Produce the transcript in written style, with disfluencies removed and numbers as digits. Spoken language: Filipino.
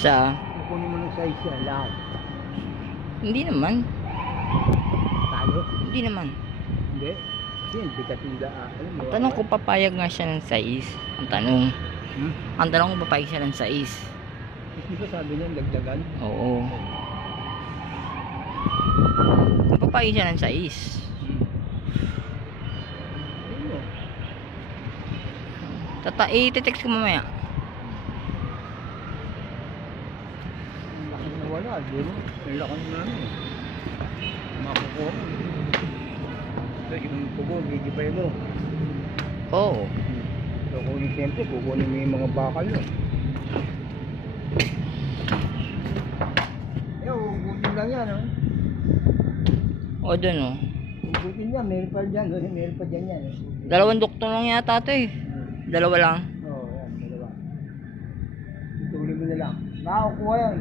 Sa Kukunin mo ng size yan, lahat. hindi naman. Talo? Hindi naman. Hindi. Kasi hindi ka tinda. Alam mo. Tanong ko papayag nga siya ng size. Ang tanong. Hmm? Ang tanong ko papayag siya ng size. Di ba sabi niya, dagdagan? Oo. Kung papayag siya ng size. Ayun mo. I-text ko mamaya. Laki na wala, di mo. Ang laki na namin. Makukuha mo. So, yung pugo, gigipay mo. Oo. So, kunin siyempre, kukunin mo yung mga bakal mo. Ubutin lang yan, oh. O dun o. Ubutin yan, meron pa dyan, meron pa dyan yan. Dalawang doktor lang yata ito eh. Dalawa lang. Oo, yan, dalawa. Tuloy mo na lang. Makakukuha yan,